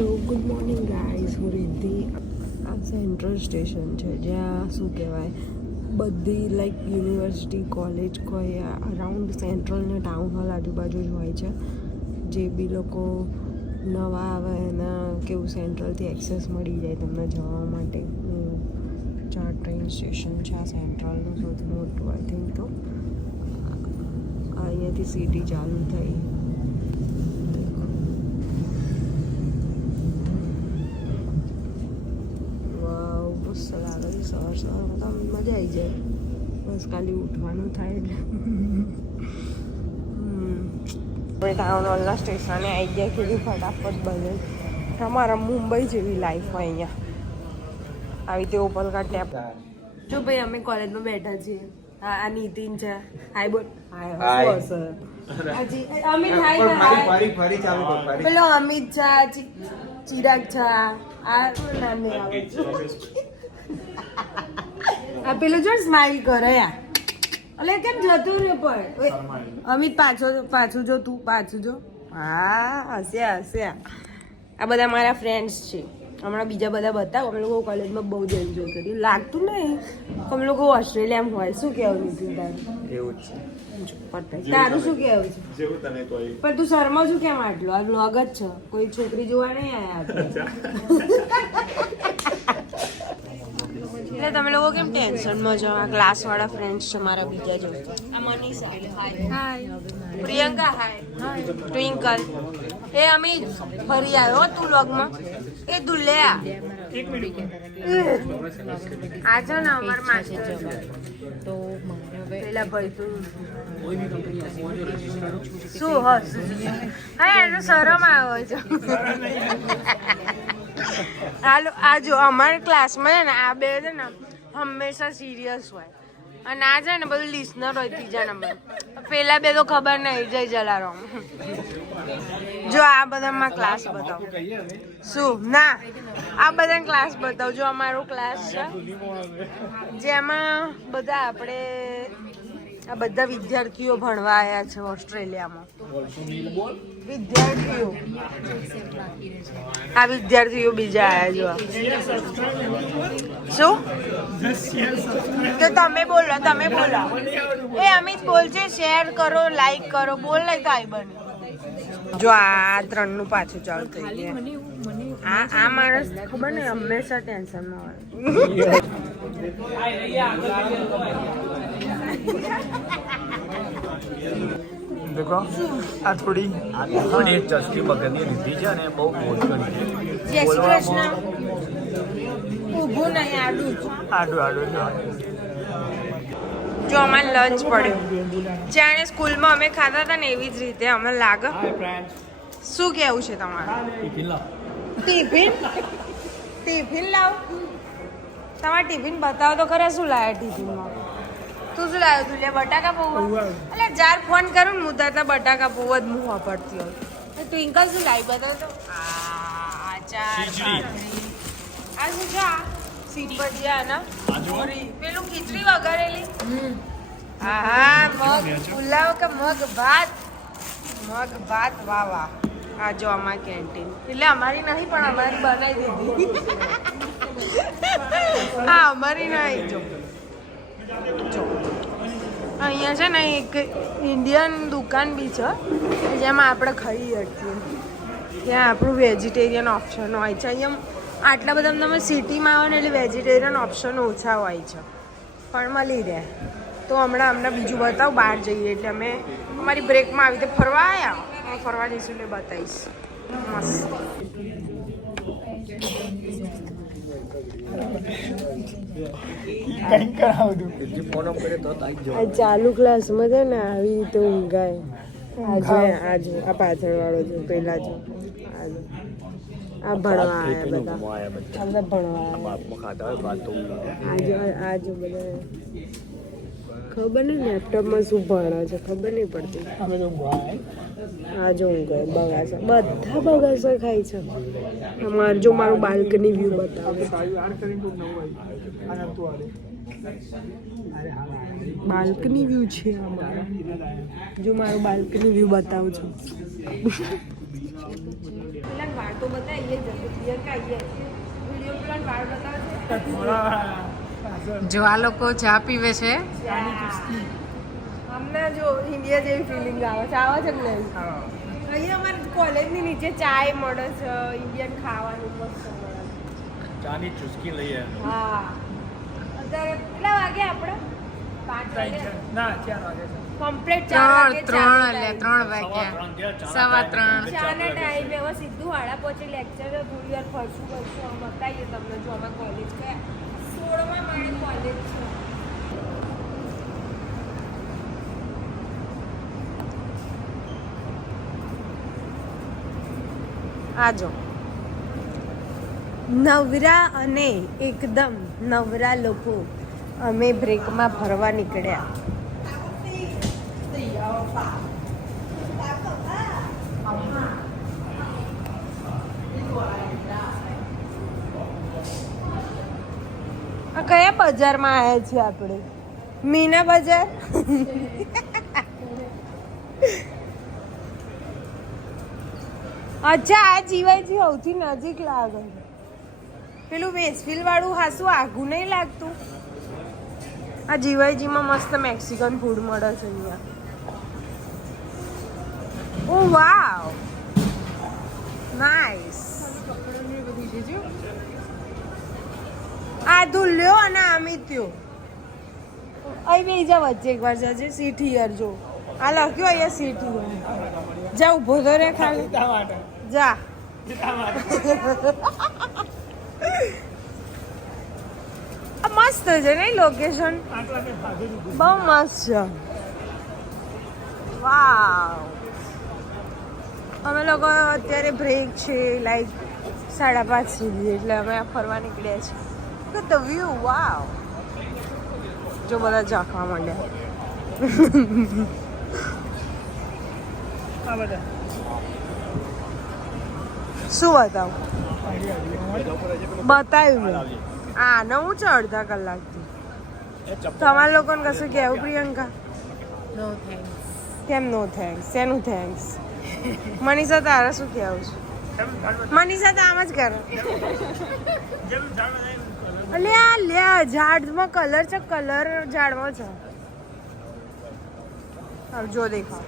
તો good morning guys, હું રિદ્ધિ. આ સેન્ટ્રલ સ્ટેશન છે જ્યાં શું કહેવાય બધી લાઈક યુનિવર્સિટી કોલેજ કોઈ અરાઉન્ડ સેન્ટ્રલ ને ટાઉન હોલ આજુબાજુ જ હોય છે. જે બી લોકો નવા આવે એના કેવું સેન્ટ્રલથી એક્સેસ મળી જાય તમને જવા માટે. 4 ટ્રેન સ્ટેશન છે આ સેન્ટ્રલનું સૌથી મોટું. આઈ થિંક તો અહીંયાથી સિટી ચાલુ થઈ. મસ્ત લાગે છે સવાર સવારમાં તો મજા આવી જાય. બસ ખાલી ઉઠવાનું થાય એટલે આપણે ટાઉન હોલના સ્ટેશને આવી ગયા. કીધું ફટાફટ બધે અમારા મુંબઈ જેવી લાઈફ હોય અહીંયા. આવી રીતે ઓપલકા ટેપ. જો ભાઈ અમે કોલેજમાં બેઠા છીએ. હા, આ નીતિન છે. હાય બોલ. હાય હશે હજી અમિત. હાય પેલો અમિત છે, ચિરાગ છે. આ શું નામ આવે? આ પેલું જો સ્માઈલ કરે યાર. એટલે કેમ જતું ને પણ અમિત પાછું જો, તું પાછું જો. હા, હસ્યા. આ બધા મારા ફ્રેન્ડ્સ છે. હમણાં બીજા બધા બતાવો. અમે લોકો કોલેજમાં બહુ જ એન્જોય કર્યું. લાગતું નહીં અમે લોકો ઓસ્ટ્રેલિયામાં હોય. શું કહેવું નીતિન તારું? એવું જ છે. પરફેક્ટ. તારું શું કહેવું છે? જેવું તને કોઈ. પણ તું શર્મા છું કેમ આટલો? આ વ્લોગ જ છે, કોઈ છોકરી જોવા નહીં આવ્યા. એટલે તમે લોકો કેમ ટેન્શનમાં છો? આ ક્લાસ વાળા ફ્રેન્ડ્સ છે મારા બીજા જો. આ મનીષા હાય, પ્રિયંકા હાય, ટ્વિંકલ. એ અમિત ફરી આવ્યો તું વ્લોગમાં. એ દુલ્યા આ છે ને અમાર માસ્ટર તો પેલા ભાઈ તું શું હસ? હા એને શરમ આવે છે. હાલો આ જો અમારા ક્લાસમાં ને આ બે છે ને હંમેશા સિરિયસ હોય અને આ છે ને બધું લિસનર હોય. 3જા નંબર પેલા બે તો ખબર નહીં. જય જલારામ. જો આ બધામાં ક્લાસ બતાવો. શું ના આ બધા ક્લાસ બતાવો. જો અમારો ક્લાસ છે જેમાં બધા આપણે આ બધા વિદ્યાર્થીઓ ભણવા આવ્યા છે ઓસ્ટ્રેલિયામાં. વિદ્યાર્થીઓ બીજા આવ્યા. જો શું તો તમે બોલો. એ અમિત બોલશે શેર કરો, લાઈક કરો. બોલ નહીં તો આઈ બને. જો આ 3નું પાછું ચાલુ થઈ ગયું. આ માણસ ખબર ને હંમેશા ટેન્શનમાં હોય. દેખો આ થોડી ચસ્કી બગરની રીતિ છે અને બહુ બોલવાની છે. જય શ્રી કૃષ્ણ. ઊભું નહીં, આડું. જો અમારે લંચ પડ્યો જાણે સ્કૂલમાં અમે ખાતા હતા ને એવી જ રીતે અમને લાગે. શું કેવું છે તમારું? ટિફિન લાવ. તમારે ટિફિન બતાવો તો ખરા. શું લાવ્યા ટિફિનમાં? તું શું લાવ્યો? તું લે બટાકા પૌવા. એટલે જાર ફોન કરું ને હું તો બટાકા પૌવા જ મું વાપરતી હોય. ટ્વિંકલ શું લાવી બતાવ તો. આ શું છે? સીટ ભજીયા ના પેલું ખીચડી વઘારેલી. હા મગ પુલાવ કે મગ ભાત. વાહ વાહ. આ જો અમારી કેન્ટીન. એટલે અમારી નહીં પણ અમારી બનાવી દીધી. હા અમારી નહીં. જો અહીંયા છે ને એક ઇન્ડિયન દુકાન બી છે જેમાં આપણે ખાઈ શકીએ. ત્યાં આપણું વેજીટેરિયન ઓપ્શન હોય છે. અહીંયા આટલા બધા તમે સિટીમાં આવો ને એટલે વેજીટેરિયન ઓપ્શન ઓછા હોય છે પણ મળી રહે. તો હમણાં અમને બીજું બતાવું. બહાર જઈએ એટલે અમે અમારી બ્રેકમાં આવી રીતે ફરવા આવ્યા. હું ફરવા જઈશું એટલે બતાવીશ. મસ્ત ચાલુ ક્લાસમાં છે ને આવી રીતે ઊંઘાય. આજે આ પાછળ વાળો છે પેલા છે આ ભણવા આવ્યા બધા ભણવા આજે બધા ખબર નહીં લેપટોપમાં શું ભણે છે ખબર નહીં પડતી. આજે ઊંઘે બગાસા બધા બગાસા ખાય છે. અમારે જો મારું બાલ્કની વ્યૂ બતાવે. બાલ્કની વ્યૂ છે અમારા. જો મારું બાલ્કની વ્યૂ બતાવું છું. વાળ તો બતાવીએ જ ક્લિયર કાઢીએ વિડીયો પ્લાન વાળ બતાવે જો આ લોકો ચા પીવે છે. અમને જો ઇન્ડિયા જેવી ફિલિંગ આવે છે કે નહીં અહીંયા અમારે કોલેજની નીચે ચાય મળે છે ઇન્ડિયન ખાવાનું મસ્ત મળે ચાની ચુસ્કી લઈએ. હા અત્યારે કેટલા વાગે આપણે 5 વાગે ના 4 વાગે કમ્પ્લીટ 3 વાગ્યા 3:15 ચાના ટાઈમે હવે સીધું હાડા પછી લેક્ચર થોડી વાર ફરશું કરશું બતાવીએ તમને જો અમે કોલેજ ગયા 16મા માળે કોલેજ છે આજો નવરા અને એકદમ નવરા લોકો અમે બ્રેકમાં ફરવા નીકળ્યા આ કયા બજારમાં આવ્યા છીએ આપણે મીના બજાર અચ્છા આ જીવાયજી સૌથી નજીક લાગે પેલું વેસ્ટફિલ્ડ વાળું હાસું આઘું નહીં લાગતું આ જીવાયજીમાં મસ્ત મેક્સિકન ફૂડ મળે છે અહીંયા ઓ વાવ નાઈસ આ ધુલ્યો અને આમિત્યો અહીં બેજા વચ્ચે એકવાર જજે સીટ હિયર જો આ લખ્યું અહીંયા સીટ હિયર જા ઊભો તો રે ખાલી જા મસ્ત છે ને લોકેશન બહુ મસ્ત છે વાવ અમે લોકો અત્યારે બ્રેક છે લાઈક 5:30 સુધી એટલે અમે ફરવા નીકળ્યા છીએ કે ધ વ્યૂ વાવ જો બધા ચાખવા માંડ્યા શું બતાવું બતાવ્યું હા ને હું છે અડધા કલાકથી તમારા લોકોને કશું કહેવું પ્રિયંકા નો થેન્ક્સ કેમ નો થેન્ક્સ શેનું થેન્ક્સ મનીષા તારા શું કહેવું છે મનીષા તો આમ જ કરે અલે આ લે ઝાડમાં કલર છે કલર ઝાડમાં છે હવે જો દેખાવ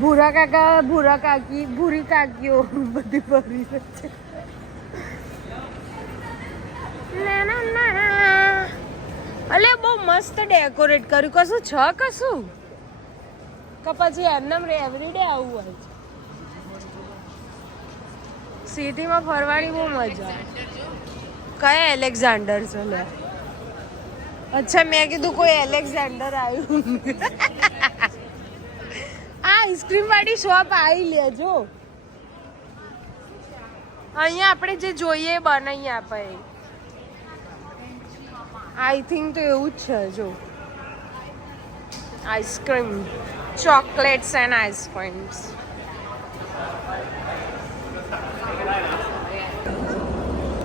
ભૂરા કાકા ભૂરા કાકી ભૂરી કાકીઓ બધી ભરી છે અલે બહુ મસ્ત ડેકોરેટ કર્યું કશું છે કશું કે પછી એમને એવરીડે આવું હોય છે સિટીમાં ફરવાની બહુ મજા કયા એલેક્ઝાન્ડર છે લે અચ્છા મેં કીધું કોઈ એલેક્ઝાન્ડર આવ્યું આ આઈસ્ક્રીમ વાળી શોપ આવી લેજો અહીંયા આપણે જે જોઈએ બનાવીએ આપણે આઈ થિંક તો એવું જ છે જો આઈસ્ક્રીમ ચોકલેટ્સ એન્ડ આઈસ્ક્રીમ્સ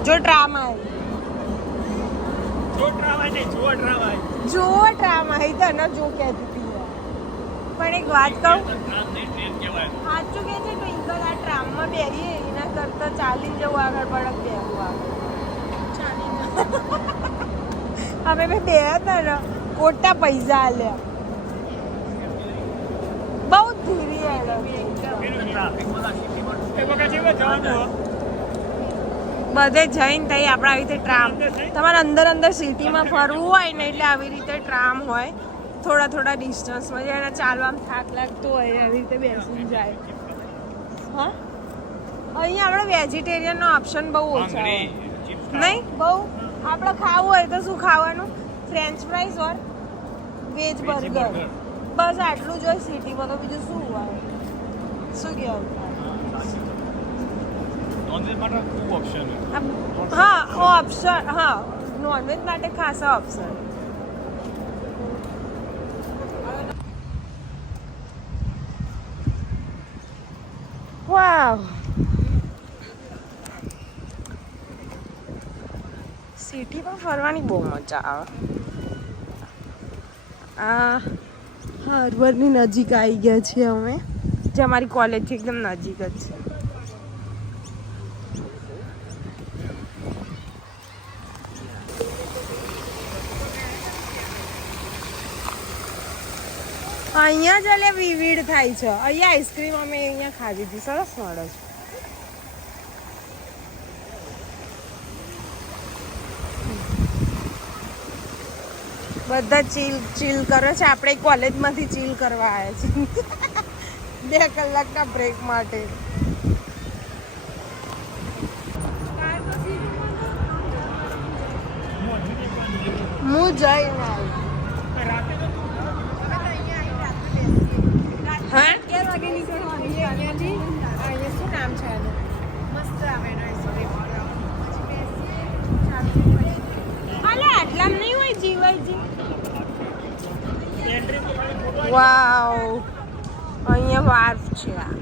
જો ડ્રામા જો ડ્રામા હઈ તને જો કહેતી હતી પણ એક વાત કહું સાચું કે છે ટ્વિંકલ આ ટ્રામમાં બેરીએ એના કરતા ચાલીને જવું આગળ બળક બેવું આગળ અમે બે હતા ને ખોટા પૈસા આલ્યા બહુ ધીરી બધે જઈને તઈ આપણે આવી રીતે ટ્રામ તમારે અંદર સિટીમાં ફરવું હોય ને એટલે આવી રીતે ટ્રામ હોય થોડા ડિસ્ટન્સમાં જેને ચાલવામાં થાક લાગતો હોય આવી રીતે બેસીને જાય હા અહીંયા આપણે વેજીટેરિયનનો ઓપ્શન બહુ ઓછા હોય નહીં બહુ આપણે ખાવું હોય તો શું ખાવાનું ફ્રેન્ચ ફ્રાઈઝ ઓર વેજ બર્ગર બસ આટલું જ હોય સિટીમાં તો બીજું શું હોય શું કહેવું હા ઓપ્શન હા નોનવેજ માટે ખાસા ઓપ્શન વાવ સિટીમાં ફરવાની બહુ મજા આવે હાર્બરની નજીક આવી ગયા છીએ અમે, જે અમારી કોલેજ છે એકદમ નજીક જ છે. અહીંયા જ એટલે વિવિધ થાય છે. અહીંયા આઈસ્ક્રીમ અમે અહીંયા ખાધી હતી, સરસ મળે છે. બધા ચીલ કરે છે. આપણે કોલેજમાંથી ચીલ કરવા આવ્યા છીએ 2 કલાકના બ્રેક માટે. હું જઈને હા ક્યાં વાગે નીકળવાનું છે અહીંયાથી? અહીંયા શું નામ છે એનું? મસ્ત આવે હાલે આટલામાં નહીં હોય જીવાયજી. વાવ અહીંયા વાર્ફ છે. આ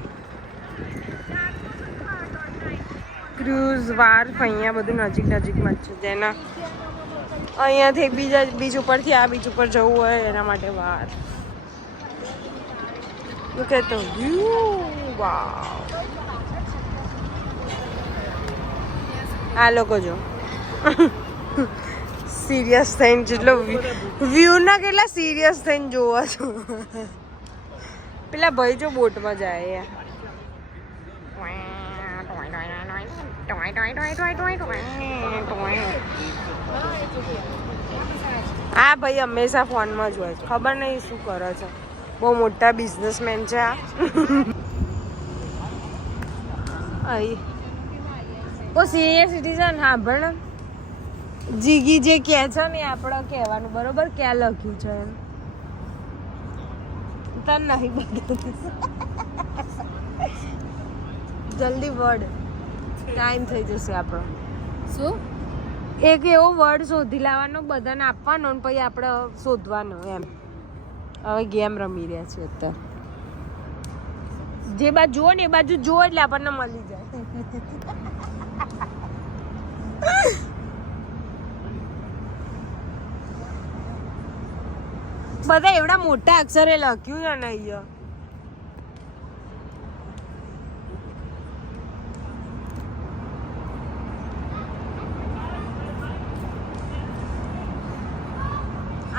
ક્રૂઝ વાર્ફ અહીંયા બધું નજીકમાં જ છે. જેના અહીંયાથી બીજ ઉપરથી આ બીજ ઉપર જવું હોય એના માટે વાર્ફ. Look at the view. Wow. આ લોકો જો સિરિયસ થઈને જેટલો વ્યૂ ના કેટલા સિરિયસ થઈને જોવા છો. પેલા ભાઈ જો બોટમાં જાય આ ભાઈ હંમેશા ફોનમાં જ હોય છે. ખબર નહીં શું કરે છે. બહુ મોટા બિઝનેસમેન છે આ. બહુ સિનિયર સિટીઝન. હા પણ જીગી જે કહે છે ને આપણે કહેવાનું બરોબર ક્યાં લખ્યું છે એમ. તને નહીં બધું જલ્દી વર્ડ ટાઈમ થઈ જશે આપણો. શું એક એવો વર્ડ શોધી લાવવાનો બધાને આપવાનો ને પછી આપણે શોધવાનો એમ. હવે ગેમ રમી રહ્યા છે અત્યારે. જે બાજુ જુઓ ને એ બાજુ જુઓ એટલે આપણને મળી જાય. બધા એવડા મોટા અક્ષરે લખ્યું છે ને અહીંયા.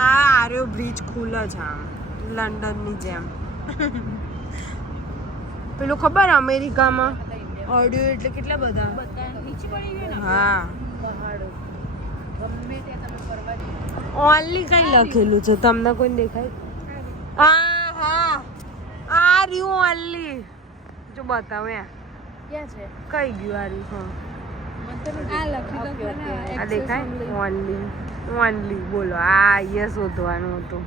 આર્યો બ્રિજ ખુલે છે આમ લંડનની જેમ. પેલું ખબર અમેરિકામાં ઓડિયો એટલે કેટલા બધા હા ઓનલી કઈ લખેલું છે તમને કોઈ દેખાય? હા હા આ રહ્યું ઓનલી. જો બતાવો ક્યાં છે? કઈ ગયું આ રહ્યું? હા આ દેખાય ઓનલી. ઓનલી બોલો. આ અહીંયા શોધવાનું હતું.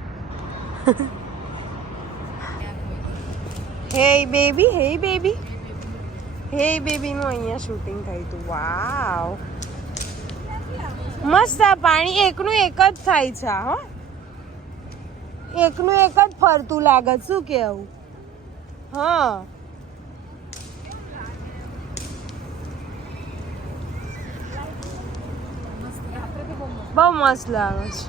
હે બેબી હે બેબી હે બેબી નું અહીંયા શૂટિંગ થયું હતું. વાવ મસ્ત. આ પાણી એકનું એક જ થાય છે. હો એકનું એક જ ફરતું લાગે. શું કેવું? હા બહુ મસ્ત લાગે છે.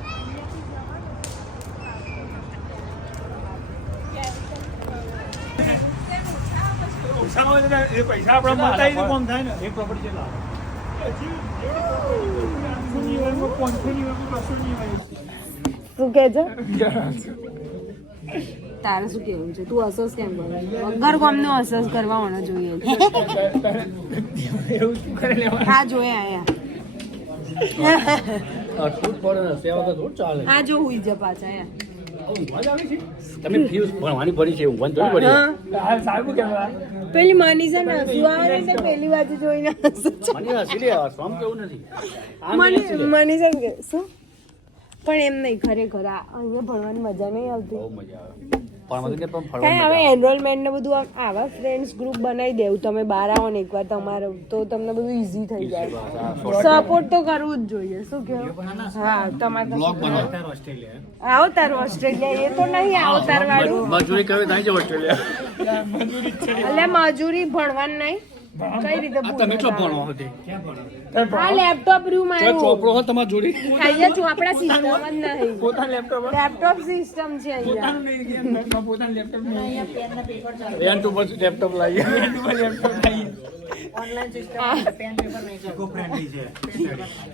પૈસા આપણા મળતા કોમ થાય ને એક પ્રોપર્ટી છે. શું કે છે? તારે શું કેવું છે? તું અસસ કેમ કરે? વગર કોમનો અસસ કરવા હોਣਾ જોઈએ. આ જોઈએ આયા આ જો હુઈ જા પાછા યાર. તમે ફ્યુઝ ભણવાની પડી છે ઊંઘવાની થોડી પડી. પેલી મનીષા ને હસવું આવે ને પેલી બાજુ જોઈને મનીષા કે શું પણ એમ નહીં ખરેખર અહીંયા ભણવાની મજા નહીં આવતી. હવે એનરોલમેન્ટ ને બધું આવા ફ્રેન્ડ્સ ગ્રુપ બનાવી દેવું. તમે બહાર આવો ને એકવાર તમારે તો તમને બધું ઈઝી થઈ જાય. સપોર્ટ તો કરવું જ જોઈએ. શું કેવું? હા તમારે આવો તારું ઓસ્ટ્રેલિયા એ તો નહીં આવતાર વાળું. મજૂરી કરવી થાય છે ઓસ્ટ્રેલિયા. એટલે મજૂરી ભણવાનું નહીં કઈ રીતે તમે છો ભણો હતી આ લેપટોપ રૂમ આવ્યું ચોપડો હો તમારી જોડી અહીંયા ચોપડા સિસ્ટમ જ નહીં પોતાનું લેપટોપ લેપટોપ સિસ્ટમ છે અહીંયા પોતાનું લેપટોપ રેન્ટ ઉપર લેપટોપ લાવીએ લેપટોપ લાવીએ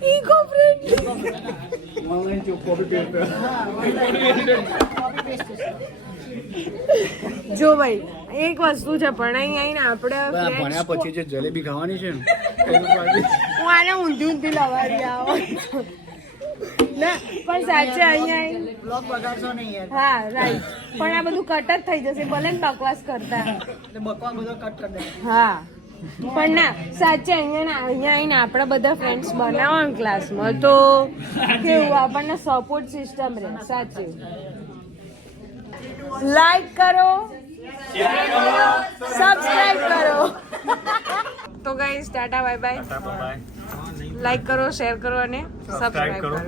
eco friendly online copy paste જો ભાઈ એક વસ્તુ છે ભણાઈ આવીને આપણે ભણ્યા પછી જે જલેબી ખાવાની છે ને હું આને ઊંધી ઊંધી લવાડી આવો ના પણ સાચે અહીંયા હા રાઈટ પણ આ બધું કટ જ થઈ જશે ભલે ને બકવાસ કરતા હા પણ ના સાચે અહીંયા આવીને આપણા બધા ફ્રેન્ડ્સ બનાવો ને ક્લાસમાં તો કેવું આપણને સપોર્ટ સિસ્ટમ રહે સાચું લાઈક કરો સબસ્ક્રાઇબ કરો તો guys Tata bye bye like કરો શેર કરો અને સબસ્ક્રાઇબ કરો